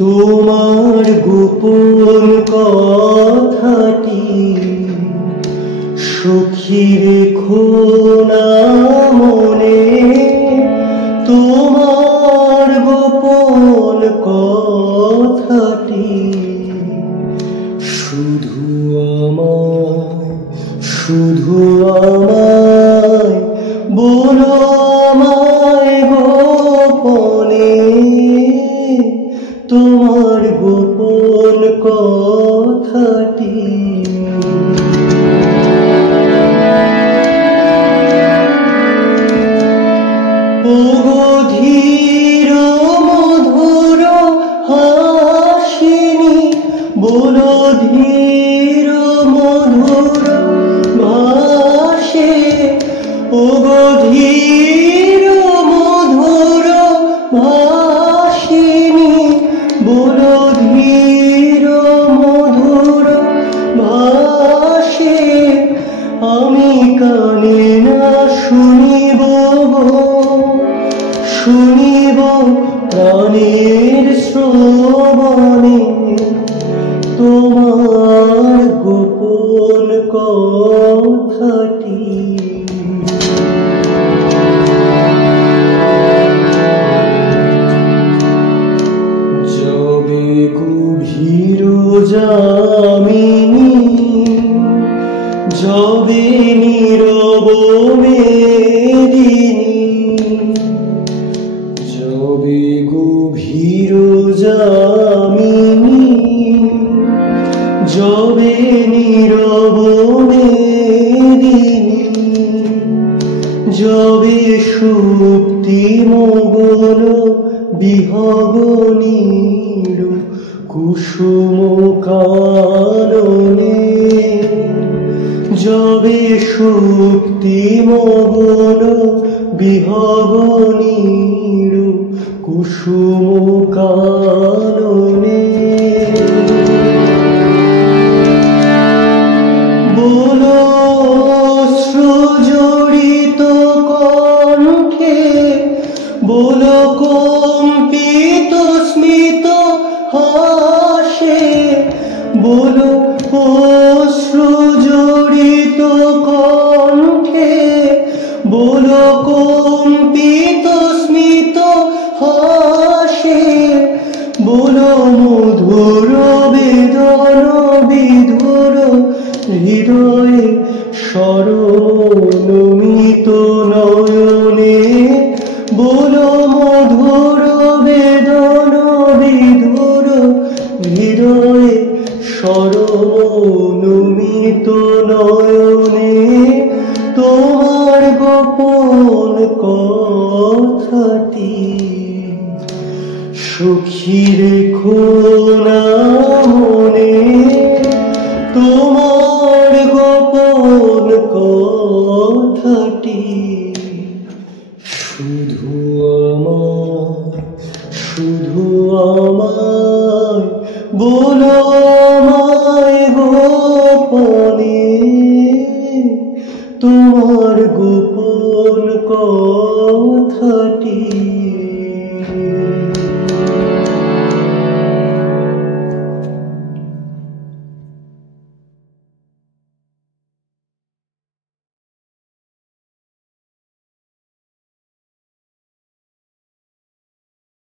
তোমার গোপন কথাটি সখী রেখো না মনে, তোমার গোপন কথাটি শুধু আমায় বলো, আমায় গোপনে তোমার গোপন কথাটি। ওগো ধীর মধুর হাসিনি, বলো ধীর মধুর ভাষে, ওগো ধীর মধুর ভাষিনি, বলো ধীর মধুর ভাষে, আমি কানে না শুনিব শুনিব প্রাণের শ্রবণে তোমার গোপন কথাটি। যবে গভীর যামিনী, যবে নীরব মেদিনী, যবে গভীর যামিনী, যবে নীরব মেদিনী, যবে সুপ্তি মগন বিহগনীর কুসুম কাননে, যবে সুপ্তি মগন বিহগনীর কুসুম কাননে, বলো সৃজড়িত কণ্ঠে, বলো কম্পিত স্মিত হাসে, বলো সৃজড়িত কণ্ঠে, বলো কম্পিত স্মিত হাসে, বলো মধুর বেদন বিধুর হৃদয়ে সরমনমিত নয়নে, বলো মধুর বেদন বিধুর হৃদয়ে সরমনমিত নয়নে তোমার গোপন কথাটি সখী রেখো না মনে, তোমার গোপন কথাটি শুধু আমায় বলো।